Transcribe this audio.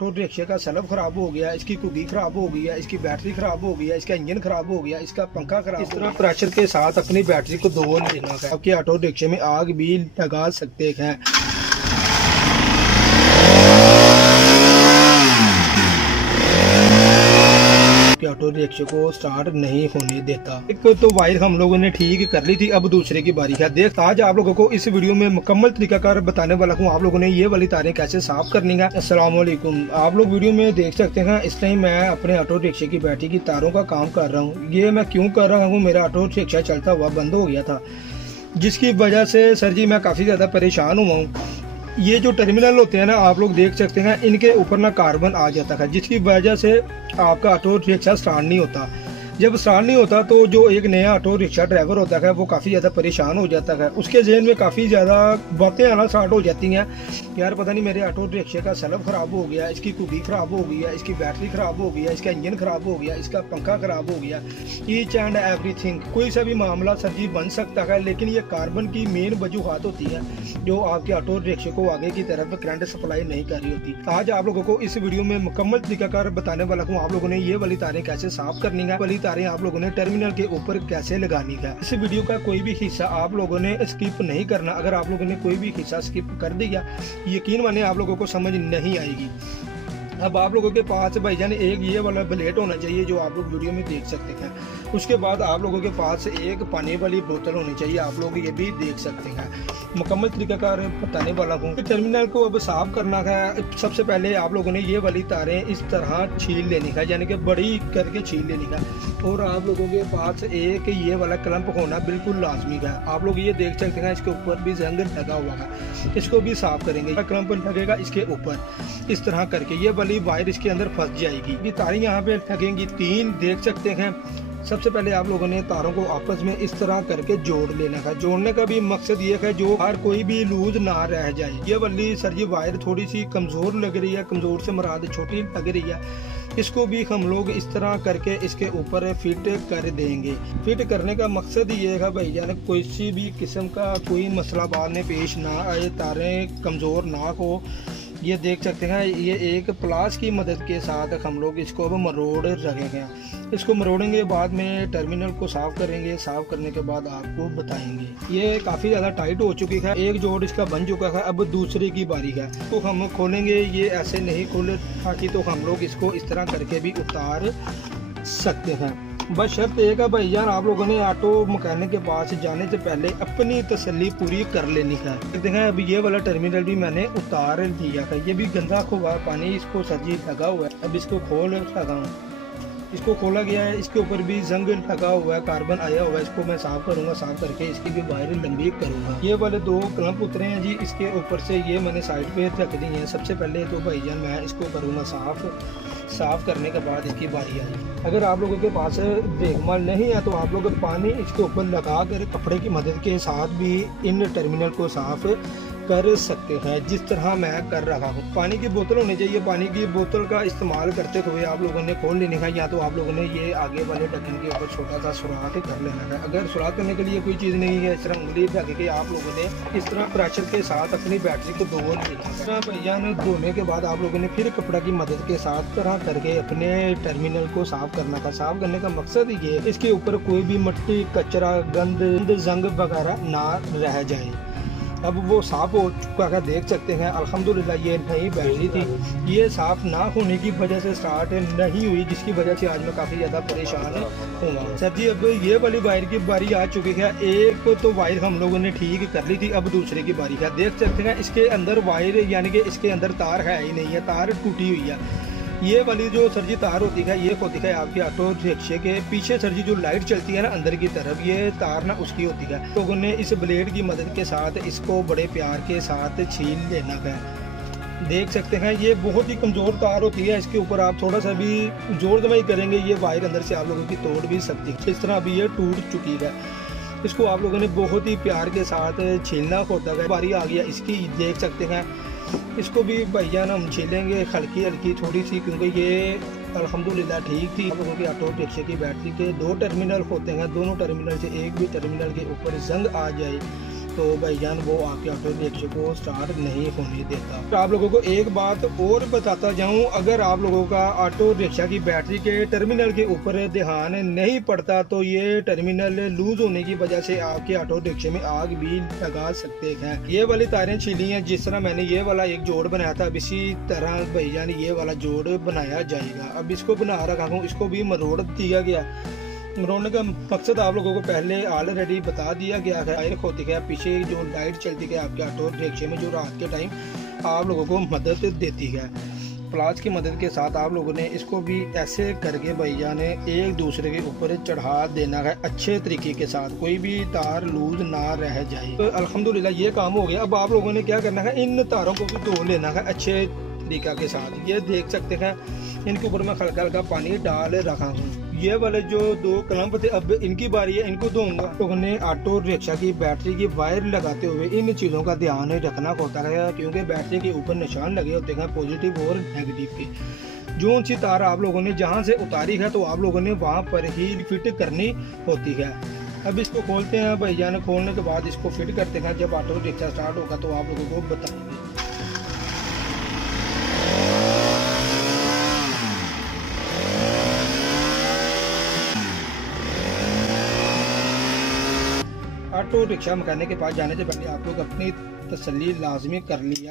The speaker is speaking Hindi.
ऑटो रिक्शे का सलब खराब हो गया, इसकी कुकी खराब हो गई है, इसकी बैटरी खराब हो गई है, इसका इंजन खराब हो गया, इसका पंखा खराब। इस तरह प्रेशर के साथ अपनी बैटरी को धो लेना है। आपके ऑटो रिक्शे में आग भी लगा सकते हैं। ऑटो रिक्शे को स्टार्ट नहीं होने देता। एक तो वायर हम लोगों ने ठीक कर ली थी, अब दूसरे की बारी है। देख आज आप लोगों को इस वीडियो में मुकम्मल तरीकाकार बताने वाला हूँ आप लोगों ने ये वाली तारें कैसे साफ करनी है। अस्सलाम वालेकुम। आप लोग वीडियो में देख सकते हैं इस टाइम मैं अपने ऑटो रिक्शे की बैटरी की तारों का काम कर रहा हूँ। ये मैं क्यों कर रहा हूँ, मेरा ऑटो रिक्शा चलता हुआ बंद हो गया था, जिसकी वजह से सर जी मैं काफी ज्यादा परेशान हुआ हूँ। ये जो टर्मिनल होते हैं ना, आप लोग देख सकते हैं इनके ऊपर ना कार्बन आ जाता है, जिसकी वजह से आपका ऑटो रिक्शा स्टार्ट नहीं होता। जब स्टार्ट नहीं होता तो जो एक नया ऑटो रिक्शा ड्राइवर होता है वो काफ़ी ज़्यादा परेशान हो जाता है। उसके जहन में काफ़ी ज़्यादा बातें आना स्टार्ट हो जाती हैं, यार पता नहीं मेरे ऑटो रिक्शे का सलब खराब हो गया, इसकी कुकी खराब हो गई है, इसकी बैटरी खराब हो गई है, इसका इंजन खराब हो गया, इसका पंखा खराब हो गया। ईच एंड एवरीथिंग कोई सा भी मामला सर जी बन सकता है, लेकिन ये कार्बन की मेन वजूहात होती है जो आपके ऑटो रिक्शे को आगे की तरफ करंट सप्लाई नहीं कर रही होती। आज आप लोगों को इस वीडियो में मुकम्मल तरीकाकार बताने वाला हूँ आप लोगों ने ये वाली तारें कैसे साफ करनी है, वाली तारें आप लोगों ने टर्मिनल के ऊपर कैसे लगानी है। इस वीडियो का कोई भी हिस्सा आप लोगों ने स्किप नहीं करना। अगर आप लोगों ने कोई भी हिस्सा स्किप कर दिया, यकीन माने आप लोगों को समझ नहीं आएगी। अब आप लोगों के पास भाईजान एक ये वाला ब्लेड होना चाहिए जो आप लोग वीडियो में देख सकते हैं। उसके बाद आप लोगों के पास एक पानी वाली बोतल होनी चाहिए, आप लोग ये भी देख सकते हैं। मुकम्मल तरीकाकार बताने वाला हूँ। टर्मिनल को अब साफ करना है। सबसे पहले आप लोगों ने ये वाली तारें इस तरह छील लेनी है, यानी कि बड़ी करके छील लेनी है। और आप लोगों के पास एक ये वाला क्लम्प होना बिल्कुल लाजमी है। आप लोग ये देख सकते हैं इसके ऊपर भी जंग लगा हुआ है, इसको भी साफ करेंगे। क्लम्प लगेगा इसके ऊपर इस तरह करके, ये वाली वायर इसके अंदर फंस जाएगी। ये तारें यहाँ पे लगेंगी 3, देख सकते हैं। सबसे पहले आप लोगों ने तारों को आपस में इस तरह करके जोड़ लेना है। जोड़ने का भी मकसद ये है जो बाहर कोई भी लूज ना रह जाए। ये वाली सर ये वायर थोड़ी सी कमजोर लग रही है, कमजोर से मुराद छोटी लग रही है। इसको भी हम लोग इस तरह करके इसके ऊपर फिट कर देंगे। फिट करने का मकसद ये है भाईजान कोई सी भी किस्म का कोई मसला बाद में पेश ना आए, तारें कमजोर ना हो। ये देख सकते हैं ये एक प्लास की मदद के साथ हम लोग इसको अब मरोड़ रखेंगे। इसको मरोड़ेंगे, बाद में टर्मिनल को साफ करेंगे। साफ करने के बाद आपको बताएंगे। ये काफ़ी ज़्यादा टाइट हो चुकी है, एक जोड़ इसका बन चुका है, अब दूसरे की बारी है। तो हम खोलेंगे, ये ऐसे नहीं खोले ताकि तो हम लोग इसको इस तरह करके भी उतार सकते हैं। बस शर्त एक है भैया आप लोगों ने ऑटो मैकेनिक के पास जाने से पहले अपनी तसल्ली पूरी कर लेनी है। देखते हैं अभी ये वाला टर्मिनल भी मैंने उतार लिया है। ये भी गंदा हुआ पानी इसको सजी लगा हुआ है। अब इसको खोल लगा हूँ, इसको खोला गया है, इसके ऊपर भी जंग लगा हुआ है, कार्बन आया हुआ है। इसको मैं साफ करूंगा, साफ करके इसकी भी वायर लंबी करूंगा। ये वाले 2 क्लम्प उतरे हैं जी, इसके ऊपर से ये मैंने साइड पे रख दी है। सबसे पहले तो भाईजान मैं इसको करूंगा साफ करने के बाद इसकी बारी आई। अगर आप लोगों के पास देखभाल नहीं है तो आप लोग पानी इसके ऊपर लगा कर कपड़े की मदद के साथ भी इन टर्मिनल को साफ कर सकते हैं, जिस तरह मैं कर रहा हूँ। पानी की बोतल होनी चाहिए। पानी की बोतल का इस्तेमाल करते हुए आप लोगों ने खोल लेनी है, या तो आप लोगों ने ये आगे वाले ढक्कन के ऊपर छोटा सा सुराख कर लेना है। अगर सुराख करने के लिए कोई चीज़ नहीं है, इस तरह उंगली ढक के आप लोगों ने इस तरह प्रेशर के साथ अपनी बैटरी को धो लेना है। भैया ने धोने के बाद आप लोगों ने फिर कपड़ा की मदद के साथ तरह करके अपने टर्मिनल को साफ करना था। साफ करने का मकसद ये इसके ऊपर कोई भी मिट्टी, कचरा, गंद, जंग वगैरह ना रह जाए। अब वो साफ हो चुका है, देख सकते हैं। अल्हम्दुलिल्लाह ये नई बैटरी थी, ये साफ ना होने की वजह से स्टार्ट नहीं हुई, जिसकी वजह से आज मैं काफ़ी ज़्यादा परेशान हूँ। सर जी अब ये वाली वायर की बारी आ चुकी है। एक तो वायर हम लोगों ने ठीक कर ली थी, अब दूसरे की बारी है। देख सकते हैं इसके अंदर वायर यानी कि इसके अंदर तार है ही नहीं है, तार टूटी हुई है। ये वाली जो सर जी तार होती है ये होती है आपके ऑटो रिक्शे के पीछे सर जी जो लाइट चलती है ना अंदर की तरफ, ये तार ना उसकी होती है। लोगों ने इस ब्लेड की मदद के साथ इसको बड़े प्यार के साथ छील लेना है। देख सकते हैं ये बहुत ही कमज़ोर तार होती है, इसके ऊपर आप थोड़ा सा भी जोर जमाई करेंगे ये वायर अंदर से आप लोगों की तोड़ भी सकती है। इस तरह अभी ये टूट चुकी है। इसको आप लोगों ने बहुत ही प्यार के साथ छीलना होता है। बारी आ गया इसकी, देख सकते हैं इसको भी भैया हम छीलेंगे हल्की हल्की थोड़ी सी, क्योंकि ये अल्हम्दुलिल्लाह ठीक थी। आप लोगों के ऑटो रिक्शे की बैटरी के 2 टर्मिनल होते हैं, दोनों टर्मिनल से एक भी टर्मिनल के ऊपर जंग आ जाए तो भाईजान वो आपके ऑटो रिक्शे को स्टार्ट नहीं होने देता। तो आप लोगों को एक बात और बताता जाऊं, अगर आप लोगों का ऑटो रिक्शा की बैटरी के टर्मिनल के ऊपर ध्यान नहीं पड़ता तो ये टर्मिनल लूज होने की वजह से आपके ऑटो रिक्शे में आग भी लगा सकते हैं। ये वाली तारें छिली हैं, जिस तरह मैंने ये वाला एक जोड़ बनाया था, अब इसी तरह भाईजान ये वाला जोड़ बनाया जाएगा। अब इसको बना रखा हूँ, इसको भी मरोड़ दिया गया। मरोड़ने का मकसद आप लोगों को पहले ऑलरेडी बता दिया गया है। फायर होती है पीछे जो लाइट चलती है आपके ऑटो रिक्शे में, जो रात के टाइम आप लोगों को मदद देती है। प्लास की मदद के साथ आप लोगों ने इसको भी ऐसे करके भाईजान ने एक दूसरे के ऊपर चढ़ा देना है अच्छे तरीके के साथ, कोई भी तार लूज ना रह जाए। तो अल्हम्दुलिल्लाह ये काम हो गया। अब आप लोगों ने क्या करना है, इन तारों को भी धो लेना है अच्छे तरीका के साथ। ये देख सकते हैं इनके ऊपर मैं हल्का हल्का पानी डाल रखा हूँ। ये वाले जो 2 क्लम्प थे, अब इनकी बारी है, इनको धोऊंगा। तो हमने ऑटो रिक्शा की बैटरी की वायर लगाते हुए इन चीज़ों का ध्यान रखना होता है, क्योंकि बैटरी के ऊपर निशान लगे होते हैं पॉजिटिव और नेगेटिव के। जो सी तार आप लोगों ने जहाँ से उतारी है तो आप लोगों ने वहाँ पर ही फिट करनी होती है। अब इसको खोलते हैं भाईजान, खोलने के बाद इसको फिट करते हैं। जब ऑटो रिक्शा स्टार्ट होगा तो आप लोगों को बताएंगे। ऑटो रिक्शा मैकेनिक के पास जाने से पहले आप लोग अपनी तसल्ली लाजमी कर लिया।